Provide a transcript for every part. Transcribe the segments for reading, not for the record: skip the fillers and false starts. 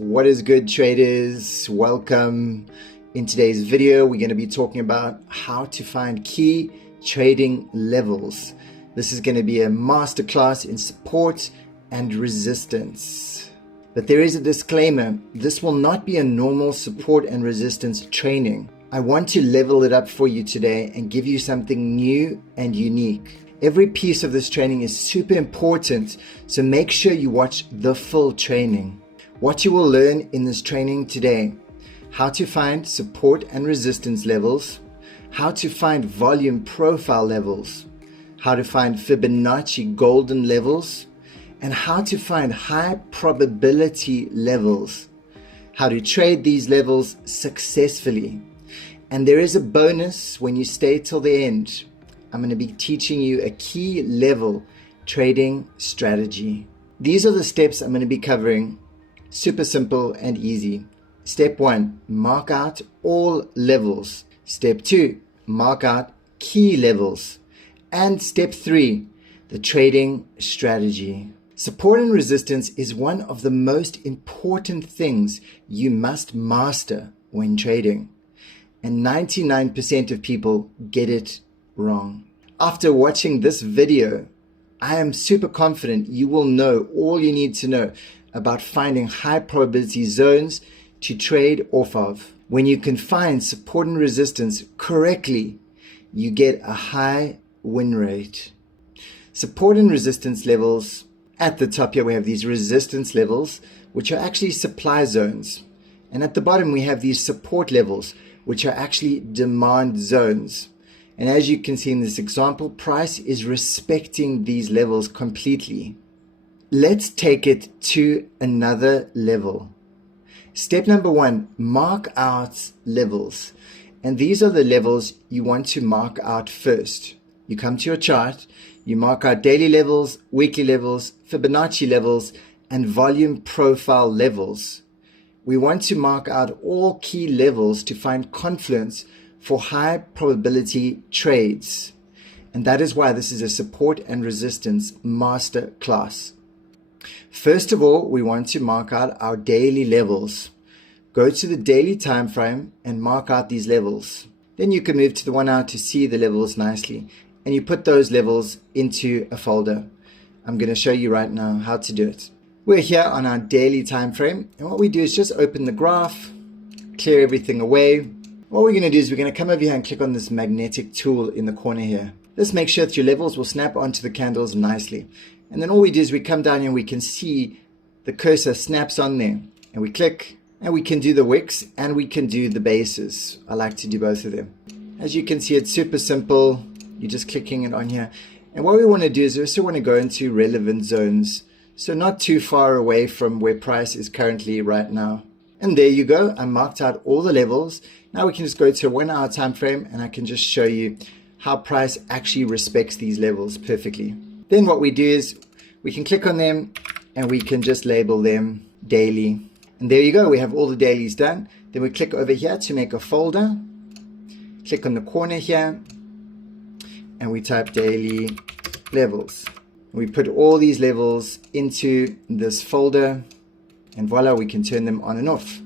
What is good, traders? Welcome. In today's video, we're going to be talking about how to find key trading levels. This is going to be a masterclass in support and resistance. But there is a disclaimer. This will not be a normal support and resistance training. I want to level it up for you today and give you something new and unique. Every piece of this training is super important, so make sure you watch the full training. What you will learn in this training today: how to find support and resistance levels, how to find volume profile levels, how to find Fibonacci golden levels, and how to find high probability levels, how to trade these levels successfully. And there is a bonus when you stay till the end. I'm going to be teaching you a key level trading strategy. These are the steps I'm going to be covering. Super simple and easy. Step 1, mark out all levels. Step 2, mark out key levels. And step 3, the trading strategy. Support and resistance is one of the most important things you must master when trading. And 99% of people get it wrong. After watching this video, I am super confident you will know all you need to know about finding high probability zones to trade off of. When you can find support and resistance correctly, you get a high win rate. Support and resistance levels, at the top here we have these resistance levels, which are actually supply zones. And at the bottom we have these support levels, which are actually demand zones. And as you can see in this example, price is respecting these levels completely. Let's take it to another level. Step number 1, mark out levels. And these are the levels you want to mark out first. You come to your chart, you mark out daily levels, weekly levels, Fibonacci levels, and volume profile levels. We want to mark out all key levels to find confluence for high probability trades. And that is why this is a support and resistance master class. First of all, we want to mark out our daily levels. Go to the daily time frame and mark out these levels. Then you can move to the 1 hour to see the levels nicely. And you put those levels into a folder. I'm going to show you right now how to do it. We're here on our daily time frame. And what we do is just open the graph, clear everything away. What we're going to do is we're going to come over here and click on this magnetic tool in the corner here. This makes sure that your levels will snap onto the candles nicely. And then all we do is we come down here and we can see the cursor snaps on there. And we click and we can do the wicks and we can do the bases. I like to do both of them. As you can see, it's super simple. You're just clicking it on here. And what we want to do is we also want to go into relevant zones. So not too far away from where price is currently right now. And there you go. I marked out all the levels. Now we can just go to a 1 hour time frame and I can just show you how price actually respects these levels perfectly. Then what we do is we can click on them and we can just label them daily. And there you go. We have all the dailies done. Then we click over here to make a folder. Click on the corner here and we type daily levels. We put all these levels into this folder and voila, we can turn them on and off.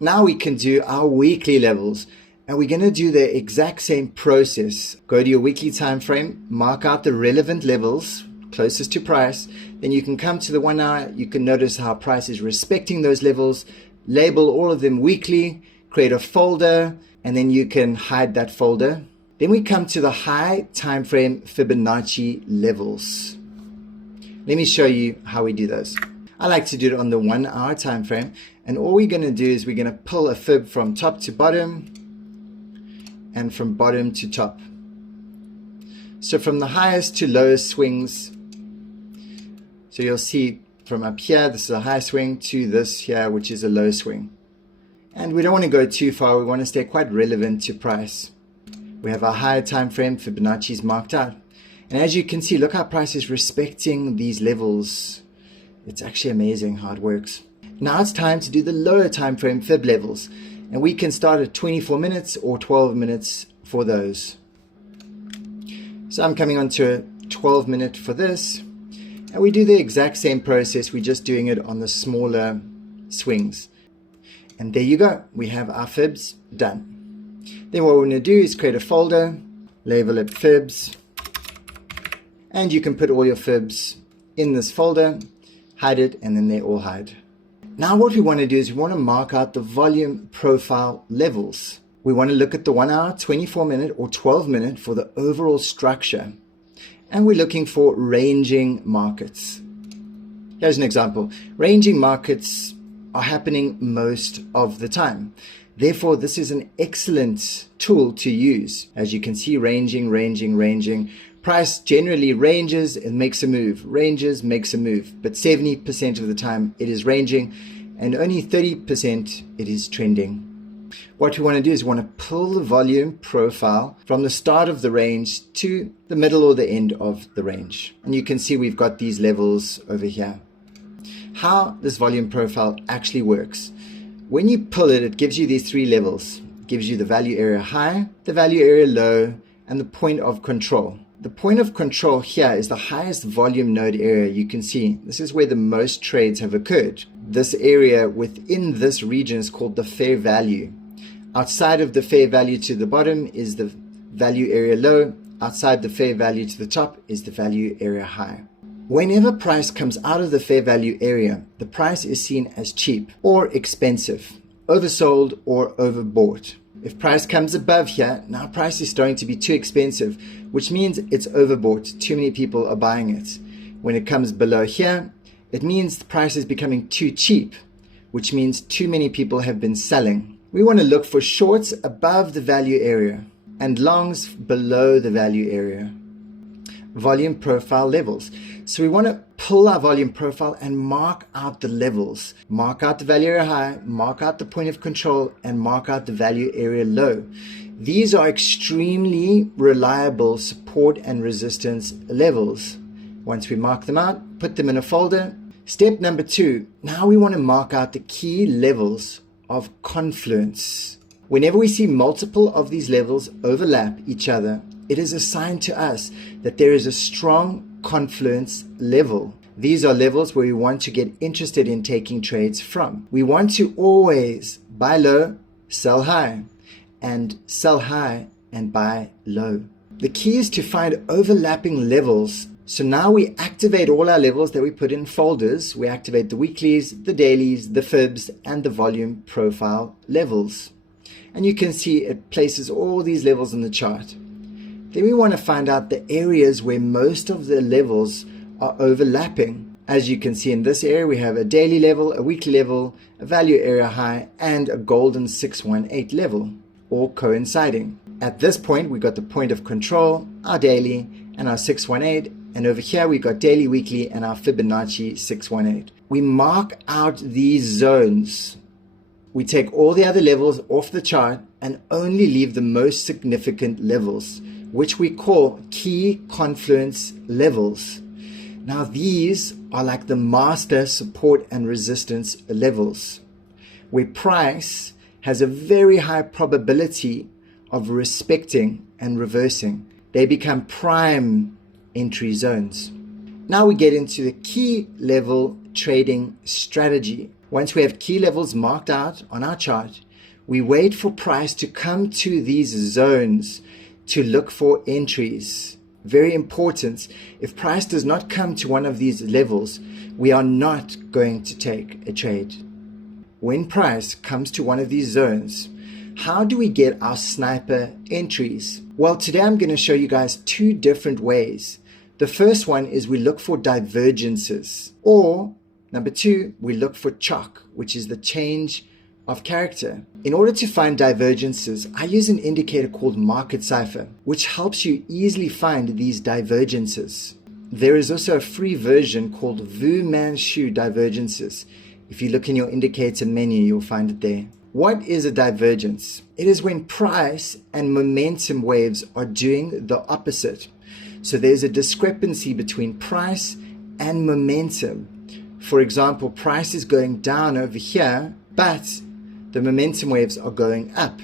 Now we can do our weekly levels. And we're going to do the exact same process. Go to your weekly time frame, mark out the relevant levels closest to price. Then you can come to the 1 hour. You can notice how price is respecting those levels. Label all of them weekly, create a folder, and then you can hide that folder. Then we come to the high time frame Fibonacci levels. Let me show you how we do those. I like to do it on the 1 hour time frame. And all we're going to do is we're going to pull a fib from top to bottom and from bottom to top. So from the highest to lowest swings, so you'll see from up here, this is a high swing, to this here, which is a low swing. And we don't want to go too far. We want to stay quite relevant to price. We have our higher time frame Fibonacci's marked out. And as you can see, look how price is respecting these levels. It's actually amazing how it works. Now it's time to do the lower time frame Fib levels. And we can start at 24 minutes or 12 minutes for those. So I'm coming on to a 12 minute for this. And we do the exact same process. We're just doing it on the smaller swings. And there you go. We have our fibs done. Then what we're going to do is create a folder, label it fibs, and you can put all your fibs in this folder, hide it, and then they all hide. Now what we want to do is we want to mark out the volume profile levels. We want to look at the 1 hour, 24 minute, or 12 minute for the overall structure. And we're looking for ranging markets. Here's an example. Ranging markets are happening most of the time. Therefore, this is an excellent tool to use. As you can see, ranging. Price generally ranges and makes a move. Ranges, makes a move. But 70% of the time it is ranging, and only 30% it is trending. What we want to do is we want to pull the volume profile from the start of the range to the middle or the end of the range. And you can see we've got these levels over here. How this volume profile actually works. When you pull it, it gives you these 3 levels. It gives you the value area high, the value area low, and the point of control. The point of control here is the highest volume node area. You can see this is where the most trades have occurred. This area within this region is called the fair value. Outside of the fair value to the bottom is the value area low. Outside the fair value to the top is the value area high. Whenever price comes out of the fair value area, the price is seen as cheap or expensive, oversold or overbought. If price comes above here, now price is starting to be too expensive, which means it's overbought. Too many people are buying it. When it comes below here, it means the price is becoming too cheap, which means too many people have been selling. We want to look for shorts above the value area and longs below the value area. Volume profile levels. So we want to pull our volume profile and mark out the levels. Mark out the value area high, mark out the point of control, and mark out the value area low. These are extremely reliable support and resistance levels. Once we mark them out, put them in a folder. Step number 2, now we want to mark out the key levels of confluence. Whenever we see multiple of these levels overlap each other, it is a sign to us that there is a strong confluence level. These are levels where we want to get interested in taking trades from. We want to always buy low, sell high, and sell high and buy low. The key is to find overlapping levels. So now we activate all our levels that we put in folders. We activate the weeklies, the dailies, the fibs, and the volume profile levels. And you can see it places all these levels in the chart. Then we want to find out the areas where most of the levels are overlapping. As you can see in this area, we have a daily level, a weekly level, a value area high, and a golden 618 level, all coinciding. At this point, we got the point of control, our daily, and our 618. And over here, we got daily, weekly, and our Fibonacci 618. We mark out these zones. We take all the other levels off the chart and only leave the most significant levels, which we call key confluence levels. Now these are like the master support and resistance levels, where price has a very high probability of respecting and reversing. They become prime entry zones. Now we get into the key level trading strategy. Once we have key levels marked out on our chart, we wait for price to come to these zones to look for entries. Very important. If price does not come to one of these levels, we are not going to take a trade. When price comes to one of these zones, how do we get our sniper entries? Well, today I'm going to show you guys 2 different ways. The first one is we look for divergences, or number 2, we look for chalk, which is the change of character. In order to find divergences, I use an indicator called Market Cipher, which helps you easily find these divergences. There is also a free version called Wu Manchu Divergences. If you look in your indicator menu, you'll find it there. What is a divergence? It is when price and momentum waves are doing the opposite. So there's a discrepancy between price and momentum. For example, price is going down over here, but the momentum waves are going up.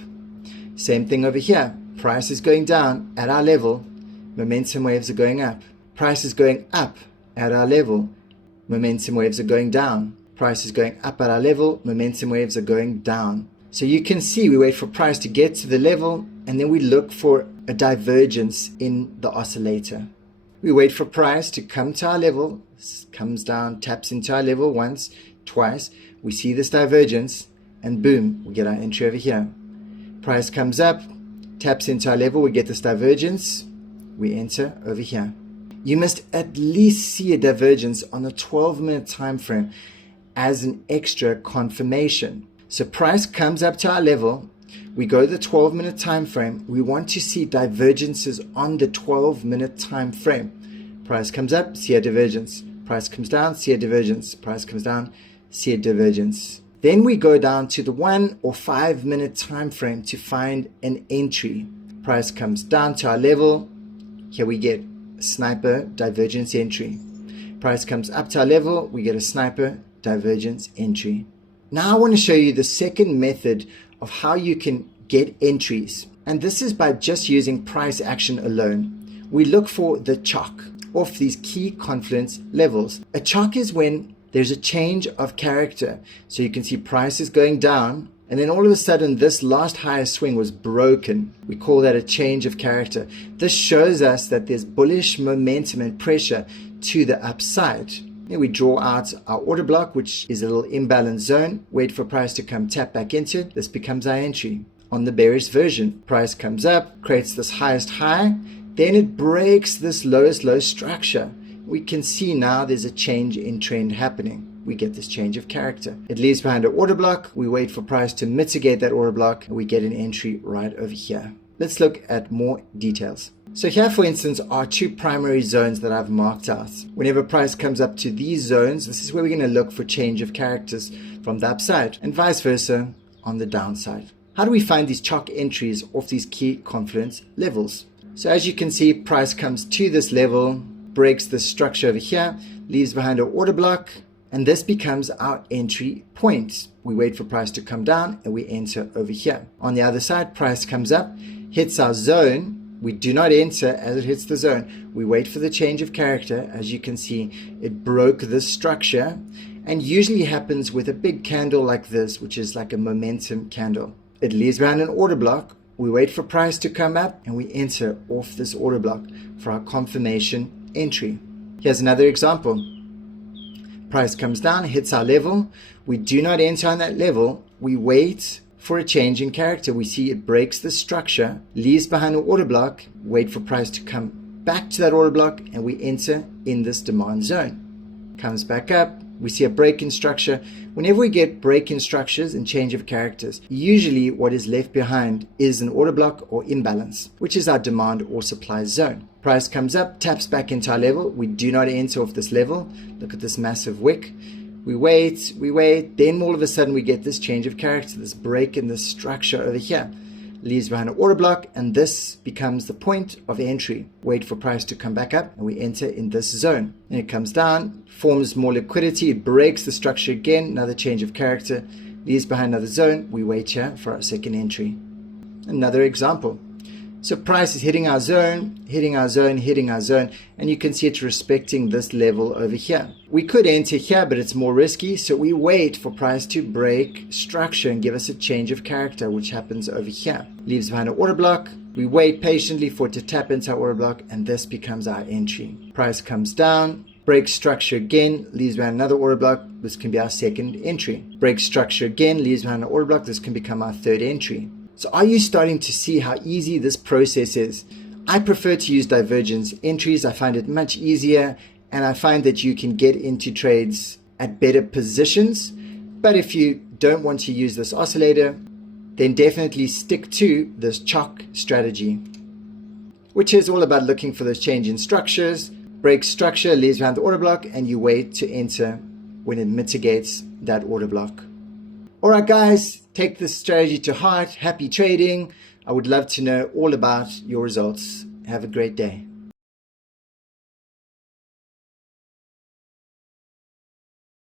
Same thing over here. Price is going down at our level, momentum waves are going up. Price is going up at our level, momentum waves are going down. Price is going up at our level, momentum waves are going down. So you can see we wait for price to get to the level, and then we look for a divergence in the oscillator. We wait for price to come to our level, comes down, taps into our level once, twice. We see this divergence, and boom, we get our entry over here. Price comes up, taps into our level, we get this divergence, we enter over here. You must at least see a divergence on the 12-minute time frame as an extra confirmation. So price comes up to our level, we go to the 12-minute time frame, we want to see divergences on the 12-minute time frame. Price comes up, see a divergence. Price comes down, see a divergence. Price comes down, see a divergence. Then we go down to the 1 or 5 minute time frame to find an entry. Price comes down to our level, here we get a sniper divergence entry. Price comes up to our level, we get a sniper divergence entry. Now I want to show you the second method of how you can get entries. And this is by just using price action alone. We look for the chalk of these key confluence levels. A chalk is when there's a change of character. So you can see price is going down, and then all of a sudden this last higher swing was broken. We call that a change of character. This shows us that there's bullish momentum and pressure to the upside. Then we draw out our order block, which is a little imbalanced zone. Wait for price to come tap back into it. This becomes our entry. On the bearish version, price comes up, creates this highest high, then it breaks this lowest low structure. We can see now there's a change in trend happening. We get this change of character. It leaves behind an order block. We wait for price to mitigate that order block, and we get an entry right over here. Let's look at more details. So here, for instance, are two primary zones that I've marked out. Whenever price comes up to these zones, this is where we're going to look for change of characters from the upside, and vice versa on the downside. How do we find these chalk entries off these key confluence levels? So as you can see, price comes to this level, breaks the structure over here, leaves behind an order block, and this becomes our entry point. We wait for price to come down, and we enter over here. On the other side, price comes up, hits our zone. We do not enter as it hits the zone. We wait for the change of character. As you can see, it broke this structure, and usually happens with a big candle like this, which is like a momentum candle. It leaves behind an order block. We wait for price to come up, and we enter off this order block for our confirmation entry. Here's another example. Price comes down, hits our level. We do not enter on that level. We wait for a change in character. We see it breaks the structure, leaves behind an order block, wait for price to come back to that order block, and we enter in this demand zone. Comes back up, we see a break in structure. Whenever we get break in structures and change of characters, usually what is left behind is an order block or imbalance, which is our demand or supply zone. Price comes up, taps back into our level. We do not enter off this level. Look at this massive wick. We wait, then all of a sudden we get this change of character, this break in this structure over here. Leaves behind an order block, and this becomes the point of entry. Wait for price to come back up, and we enter in this zone. And it comes down, forms more liquidity, it breaks the structure again, another change of character, leaves behind another zone. We wait here for our second entry. Another example. So price is hitting our zone, hitting our zone, hitting our zone, and you can see it's respecting this level over here. We could enter here, but it's more risky, so we wait for price to break structure and give us a change of character, which happens over here. Leaves behind an order block. We wait patiently for it to tap into our order block, and this becomes our entry. Price comes down, breaks structure again, leaves behind another order block. This can be our second entry. Breaks structure again, leaves behind an order block. This can become our third entry. So are you starting to see how easy this process is? I prefer to use divergence entries. I find it much easier, and I find that you can get into trades at better positions. But if you don't want to use this oscillator, then definitely stick to this chalk strategy, which is all about looking for those change in structures. Breaks structure, leaves behind the order block, and you wait to enter when it mitigates that order block. All right, guys, take this strategy to heart. Happy trading. I would love to know all about your results. Have a great day.